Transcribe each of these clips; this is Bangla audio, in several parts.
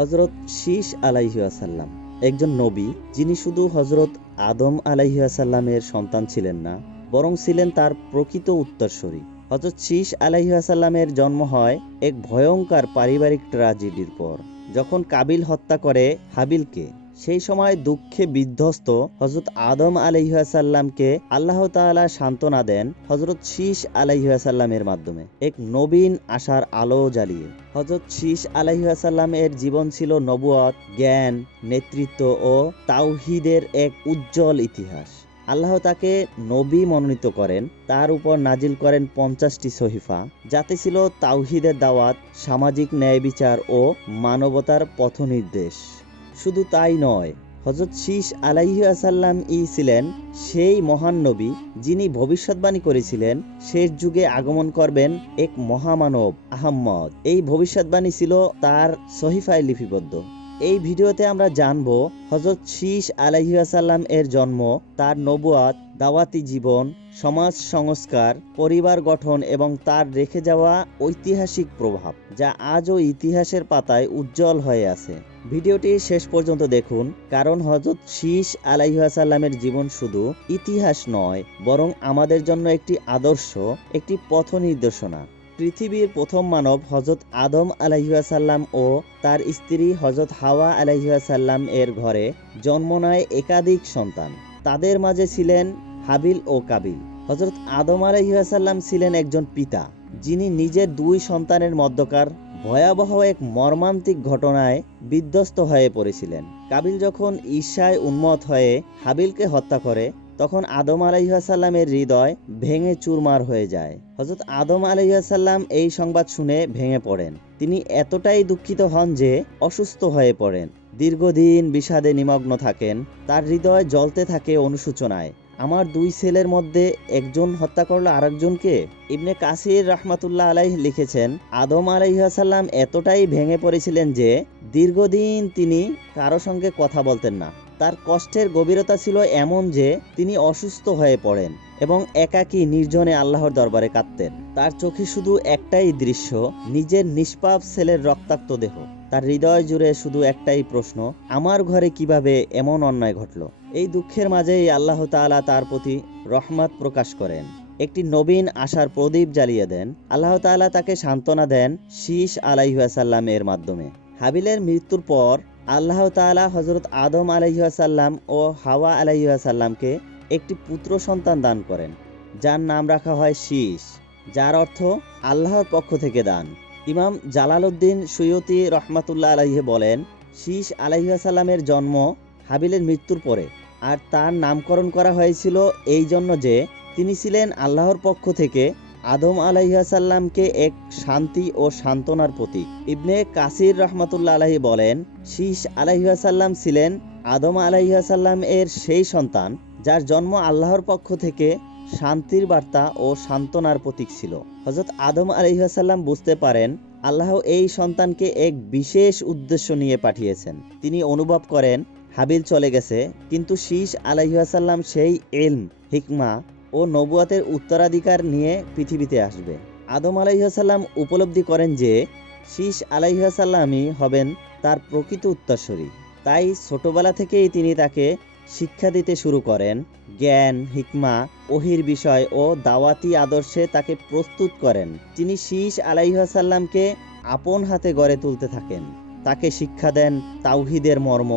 হযরত শীস আলাইহিস সালাম একজন নবী, যিনি শুধু হযরত আদম আলাইহিস সালামের সন্তান ছিলেন না, বরং ছিলেন তার প্রকৃত উত্তরসূরি। হযরত শীস আলাইহিস সালামের জন্ম হয় এক ভয়ঙ্কর পারিবারিক ট্র্যাজেডির পর, যখন কাবিল হত্যা করে হাবিলকে। সেই সময় দুঃখে বিধ্বস্ত হযরত আদম আলাইহিস সালামকে আল্লাহ তাআলা সান্ত্বনা দেন হযরত শীস আলাইহিস সালামের মাধ্যমে, এক নবীন আশার আলো জ্বালিয়ে। হযরত শীস আলাইহিস সালাম এর জীবন ছিল নবুয়ত, জ্ঞান, নেতৃত্ব ও তাওহীদের এক উজ্জ্বল ইতিহাস। আল্লাহ তাকে নবী মনোনীত করেন, তার উপর নাজিল করেন 50টি সহিফা, যাতে ছিল তাওহীদের দাওয়াত, সামাজিক ন্যায় বিচার ও মানবতার পথনির্দেশ। শুধু তাই নয়, হযরত শীস আলাইহিস সালাম ছিলেন সেই মহান নবী, যিনি ভবিষ্যৎবাণী করেছিলেন শেষ যুগে আগমন করবেন এক মহামানব আহম্মদ। এই ভবিষ্যৎবাণী ছিল তার সহিফায় লিপিবদ্ধ। এই ভিডিওতে আমরা জানব হযরত শীস আলাইহিস সালাম এর জন্ম, তার নবুয়ত, দাওয়াতি জীবন, সমাজ সংস্কার, পরিবার গঠন এবং তার রেখে যাওয়া ঐতিহাসিক প্রভাব, যা আজও ইতিহাসের পাতায় উজ্জ্বল হয়ে আছে। ভিডিওটি শেষ পর্যন্ত দেখুন, কারণ হযরত শীস আলাইহিস সালামের জীবন শুধু ইতিহাস নয়, বরং আমাদের জন্য একটি আদর্শ, একটি পথ নির্দেশনা। পৃথিবীর প্রথম মানব হযরত আদম আলাইহিস সালাম ও তার স্ত্রী হযরত হাওয়া আলাইহিস সালাম এর ঘরে জন্ম নেয় একাধিক সন্তান। তাদের মাঝে ছিলেন হাবিল ও কাবিল। হযরত আদম আলাইহিস সালাম ছিলেন একজন পিতা, যিনি নিজের দুই সন্তানের মধ্যকার ভয়াবহ এক মর্মান্তিক ঘটনায় বিধ্বস্ত হয়ে পড়েছিলেন। কাবিল যখন ঈর্ষায় উন্মত্ত হয়ে হাবিলকে হত্যা করে, তখন আদম আলাইহিস সালামের হৃদয় ভেঙে চুরমার হয়ে যায়। হযরত আদম আলাইহিস সালাম এই সংবাদ শুনে ভেঙে পড়েন। তিনি এতটাই দুঃখিত হন যে অসুস্থ হয়ে পড়েন। দীর্ঘদিন বিষাদে নিমগ্ন থাকেন। তার হৃদয় জ্বলতে থাকে অনুশোচনায়। আমার দুই ছেলের মধ্যে একজন হত্যা করলো আরেকজনকে। ইবনে কাসির রাহমাতুল্লাহ আলাইহি লিখেছেন, আদম আলাইহিস সালাম এতটাই ভেঙে পড়েছিলেন যে দীর্ঘদিন তিনি কারো সঙ্গে কথা বলতেন না। তার কষ্টের গভীরতা ছিল এমন যে তিনি অসুস্থ হয়ে পড়েন এবং একাকী নির্জনে আল্লাহর দরবারে কাঁদতেন। তার চোখে শুধু একটাই দৃশ্য, নিজের নিষ্পাপ ছেলের রক্তাক্ত দেহ। তার হৃদয় জুড়ে শুধু একটাই প্রশ্ন, আমার ঘরে কিভাবে এমন অন্যায় ঘটল? এই দুঃখের মাঝেই আল্লাহ তাআলা তার প্রতি রহমত প্রকাশ করেন, একটি নবীন আশার প্রদীপ জ্বালিয়ে দেন। আল্লাহ তাআলা তাকে সান্ত্বনা দেন শীস আলাইহিস সালাম এর মাধ্যমে। হাবিলের মৃত্যুর পর আল্লাহ তাআলা হযরত আদম আলাইহিস সালাম ও হাওয়া আলাইহিস সালামকে একটি পুত্র সন্তান দান করেন, যার নাম রাখা হয় শীস, যার অর্থ আল্লাহর পক্ষ থেকে দান। ইমাম জালালউদ্দিন সুয়ুতি রহমাতুল্লাহ আলাইহি বলেন, শীস আলাইহিস সালামের জন্ম হাবিলের মৃত্যুর পরে, আর তার নামকরণ করা হয়েছিল এই জন্য যে তিনি ছিলেন আল্লাহর পক্ষ থেকে আদম আলাইহিস সালামকে এক শান্তি ও সান্ত্বনার প্রতীক। ইবনে কাসির রাহমাতুল্লাহ আলাইহি বলেন, শীস আলাইহিস সালাম ছিলেন আদম আলাইহিস সালাম এর সেই সন্তান, যার জন্ম আল্লাহর পক্ষ থেকে শান্তির বার্তা ও সান্ত্বনার প্রতীক ছিল। হযরত আদম আলাইহিস সালাম বুঝতে পারেন আল্লাহ এই সন্তানকে এক বিশেষ উদ্দেশ্য নিয়ে পাঠিয়েছেন। তিনি অনুভব করেন হাবিল চলে গেছে, কিন্তু শীস আলাইহিস সালাম সেই ইলম, হিকমা ও নবুয়তের উত্তরাধিকার নিয়ে পৃথিবীতে আসবে। আদম আলাইহিস সালাম উপলব্ধি করেন যে শীস আলাইহিস সালামই হবেন তার প্রকৃত উত্তরসূরি। তাই ছোটবেলা থেকেই তিনি তাকে শিক্ষা দিতে শুরু করেন। জ্ঞান, হিকমা, ওহির বিষয় ও দাওয়াতি আদর্শে তাকে প্রস্তুত করেন। তিনি শীস আলাইহিস সালামকে আপন হাতে গড়ে তুলতে থাকেন। তাকে শিক্ষা দেন তাওহীদের মর্ম,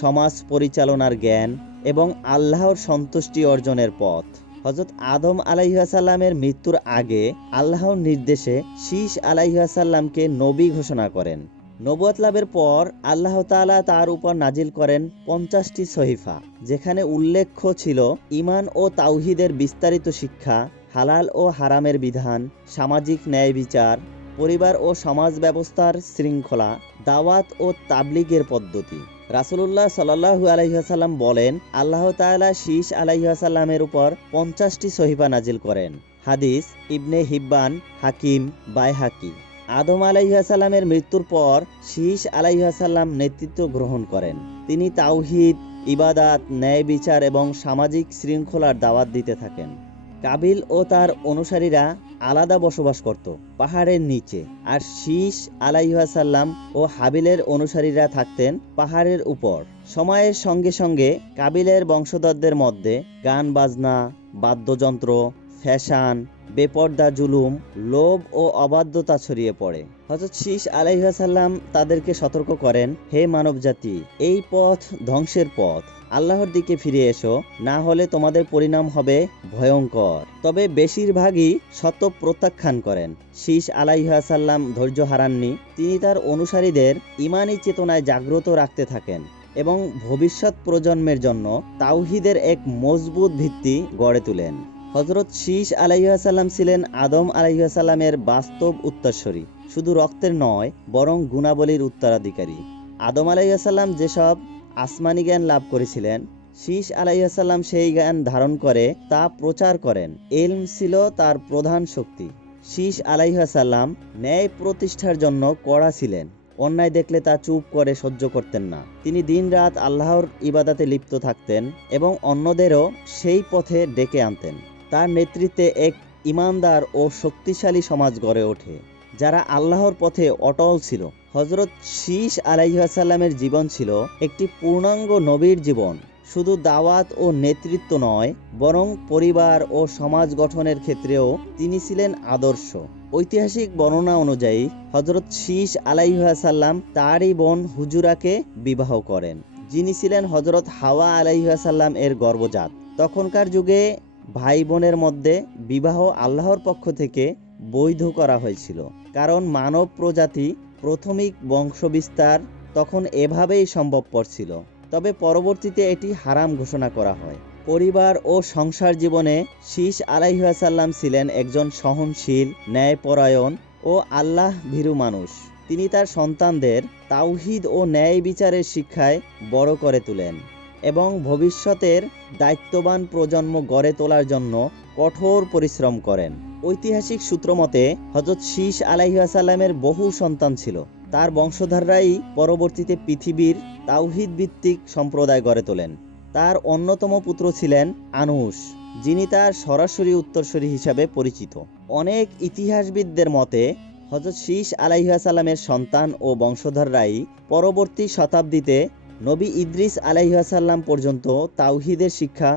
সমাজ পরিচালনার জ্ঞান এবং আল্লাহর সন্তুষ্টি অর্জনের পথ। হযরত আদম আলাইহিস সালামের মৃত্যুর আগে আল্লাহর নির্দেশে শীস আলাইহিস সালামকে নবী ঘোষণা করেন। নবুয়ত লাভের পর আল্লাহ তাআলা তার উপর নাজিল করেন 50টি সহিফা, যেখানে উল্লেখ ছিল ঈমান ও তাওহীদের বিস্তারিত শিক্ষা, হালাল ও হারামের বিধান, সামাজিক ন্যায় বিচার, পরিবার ও সমাজ ব্যবস্থার শৃঙ্খলা, দাওয়াত ও তাবলীগের পদ্ধতি। রাসূলুল্লাহ সাল্লাল্লাহু আলাইহি ওয়াসাল্লাম বলেন, আল্লাহ তাআলা শীস আলাইহিস সালামের উপর 50টি সহিফা নাজিল করেন। হাদিস ইবনে হিব্বান, হাকিম, বাইহাকি। আদম আলাইহিস সালামের মৃত্যুর পর শীস আলাইহিস সালাম নেতৃত্ব গ্রহণ করেন। তিনি তাওহীদ, ইবাদাত, ন্যায় বিচার এবং সামাজিক শৃঙ্খলার দাওয়াত দিতে থাকেন। কাবিল ও তার অনুসারীরা আলাদা বসবাস করত পাহাড়ের নিচে, আর শীষ আলাইহাসাল্লাম ও হাবিলের অনুসারীরা থাকতেন পাহাড়ের উপর। সময়ের সঙ্গে সঙ্গে কাবিলের বংশধরদের মধ্যে গান বাজনা, বাদ্যযন্ত্র, ফ্যাশন, বেপর্দা জুলুম, লোভ ও অবাধ্যতা ছড়িয়ে পড়ে। হযরত শীষ আলাইহাসাল্লাম তাদেরকে সতর্ক করেন, হে মানবজাতি, এই পথ ধ্বংসের পথ, আল্লাহর দিকে ফিরে এসো, না হলে তোমাদের পরিণাম হবে ভয়ঙ্কর। তবে বেশিরভাগই সত্য প্রত্যাখ্যান করেন। শীষ আলাইহাসাল্লাম ধৈর্য হারাননি। তিনি তার অনুসারীদের ঈমানী চেতনায় জাগ্রত রাখতে থাকেন এবং ভবিষ্যৎ প্রজন্মের জন্য তাওহীদের এক মজবুত ভিত্তি গড়ে তোলেন। হযরত শীষ আলাইহাসাল্লাম ছিলেন আদম আলাইহাসাল্লামের বাস্তব উত্তরসূরি, শুধু রক্তের নয় বরং গুণাবলীর উত্তরাধিকারী। আদম আলাইহাসাল্লাম যেসব আসমানি জ্ঞান লাভ করেছিলেন, শীষ আলাইহাসাল্লাম সেই জ্ঞান ধারণ করে তা প্রচার করেন। ইলম ছিল তার প্রধান শক্তি। শীষ আলাইহাসাল্লাম ন্যায় প্রতিষ্ঠার জন্য কড়া ছিলেন। অন্যায় দেখলে তা চুপ করে সহ্য করতেন না। তিনি দিনরাত আল্লাহর ইবাদতে লিপ্ত থাকতেন এবং অন্যদেরও সেই পথে ডেকে আনতেন। তার নেতৃত্বে এক ঈমানদার ও শক্তিশালী সমাজ গড়ে ওঠে, যারা আল্লাহর পথে অটল ছিল। হযরত শীষ আলাইহিসসালামের জীবন ছিল একটি পূর্ণাঙ্গ নবীর জীবন। শুধু দাওয়াত ও নেতৃত্ব নয়, বরং পরিবার ও সমাজ গঠনের ক্ষেত্রেও তিনি ছিলেন আদর্শ। ঐতিহাসিক বর্ণনা অনুযায়ী হযরত শীষ আলাইহিসসালাম তারই বোন হুজুরাকে বিবাহ করেন, যিনি ছিলেন হযরত হাওয়া আলাইহিসসালাম এর গর্ভজাত। তখনকার যুগে ভাই বোনের মধ্যে বিবাহ আল্লাহর পক্ষ থেকে বৈধ করা হয়েছিল, কারণ মানব প্রজাতি প্রাথমিক বংশবিস্তার তখন এভাবেই সম্ভবপর ছিল। তবে পরবর্তীতে এটি হারাম ঘোষণা করা হয়। পরিবার ও সংসার জীবনে শীষ আলাইহিসসালাম ছিলেন একজন সহনশীল, ন্যায়পরায়ণ ও আল্লাহ ভীরু মানুষ। তিনি তার সন্তানদের তাওহীদ ও ন্যায় বিচারের শিক্ষায় বড় করে তোলেন এবং ভবিষ্যতের দায়িত্ববান প্রজন্ম গড়ে তোলার জন্য কঠোর পরিশ্রম করেন। ঐতিহাসিক সূত্র মতে হযরত শীষ আলাইহিসসালামের বহু সন্তান ছিল। তার বংশধররাই পরবর্তীতে পৃথিবীর তাওহীদ ভিত্তিক সম্প্রদায় গড়ে তোলেন। তার অন্যতম পুত্র ছিলেন আনুশ, যিনি তার সরাসরি উত্তরসূরি হিসাবে পরিচিত। অনেক ইতিহাসবিদদের মতে হযরত শীষ আলাইহিসসালামের সন্তান ও বংশধররাই পরবর্তী শতাব্দীতে নবী ইদ্রিস আলাইহিসসালাম পর্যন্ত তাওহীদের শিক্ষা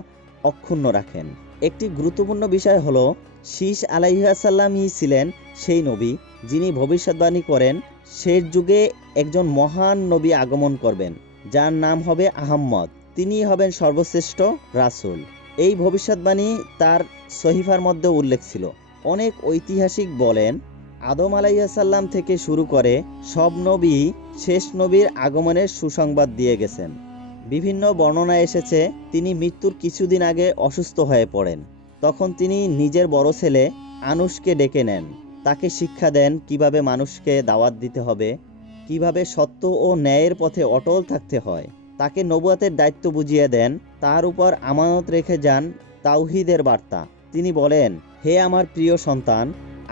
অক্ষুণ্ণ রাখেন। একটি গুরুত্বপূর্ণ বিষয় হলো, শীষ আলাইহিসসালামই ছিলেন সেই নবী যিনি ভবিষ্যৎবাণী করেন শেষ যুগে একজন মহান নবী আগমন করবেন, যার নাম হবে আহম্মদ। তিনি হবেন সর্বশ্রেষ্ঠ রাসূল। এই ভবিষ্যৎবাণী তার সহিফার মধ্যে উল্লেখ ছিল। অনেক ঐতিহাসিক বলেন, আদম আলাইহিসসালাম থেকে শুরু করে সব নবী শেষ নবীর আগমনের সুসংবাদ দিয়ে গেছেন। বিভিন্ন বর্ণনায় এসেছে তিনি মৃত্যুর কিছুদিন আগে অসুস্থ হয়ে পড়েন। তখন তিনি নিজের বড় ছেলে আনুশকে ডেকে নেন, তাকে শিক্ষা দেন কিভাবে মানুষকে দাওয়াত দিতে হবে, কিভাবে সত্য ও ন্যায়ের পথে অটল থাকতে হয়। তাকে নবুয়তের দায়িত্ব বুঝিয়ে দেন, তার উপর আমানত রেখে যান তাওহীদের বার্তা। তিনি বলেন, হে আমার প্রিয় সন্তান,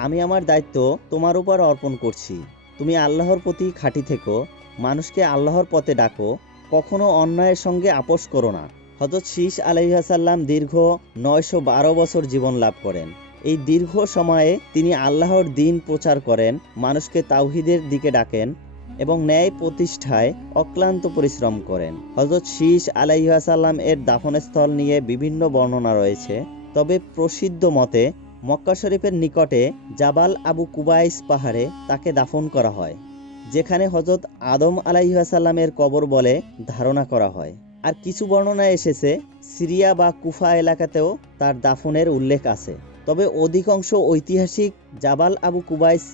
আমি আমার দায়িত্ব তোমার উপর অর্পণ করছি। তুমি আল্লাহর প্রতি খাঁটি থেকো, মানুষকে আল্লাহর পথে ডাকো, কখনো অন্যায়ের সঙ্গে আপোষ করো না। হযরত শীষ আলাইহিসসালাম দীর্ঘ 912 বছর জীবন লাভ করেন। এই দীর্ঘ সময়ে তিনি আল্লাহর দ্বীন প্রচার করেন, মানুষকে তাওহীদের দিকে ডাকেন এবং ন্যায় প্রতিষ্ঠায় অক্লান্ত পরিশ্রম করেন। হযরত শীষ আলাইহিসসালাম এর দাফনস্থল নিয়ে বিভিন্ন বর্ণনা রয়েছে। তবে প্রসিদ্ধ মতে মক্কা শরীফের নিকটে জাবাল আবু কুবাইস পাহাড়ে তাকে দাফন করা হয়, যেখানে হযরত আদম আলাইহিসসালামের কবর বলে ধারণা করা হয়। আর কিছু বর্ণনায় এসেছে সিরিয়া বা কুফা এলাকাতেও তার দাফনের উল্লেখ আছে। তবে অধিকাংশ ঐতিহাসিক জাবাল আবু কুবাইস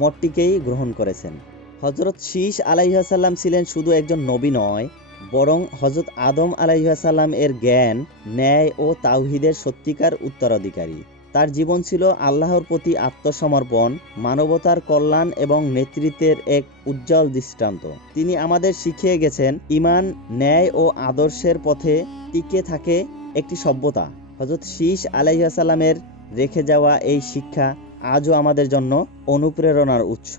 মঠটিকেই গ্রহণ করেছেন। হযরত শীষ আলাইহিসসালাম ছিলেন শুধু একজন নবী নয়, বরং হযরত আদম আলাইহিসসালাম এর জ্ঞান, ন্যায় ও তাওহীদের সত্যিকার উত্তরাধিকারী। তার জীবন ছিল আল্লাহর প্রতি আত্মসমর্পণ, মানবতার কল্যাণ এবং নেতৃত্বের এক উজ্জ্বল দৃষ্টান্ত। তিনি আমাদের শিখিয়ে গেছেন, ঈমান, ন্যায় ও আদর্শের পথে টিকে থাকে একটি সভ্যতা। হযরত শীষ আলাইহিসসালামের রেখে যাওয়া এই শিক্ষা আজও আমাদের জন্য অনুপ্রেরণার উৎস।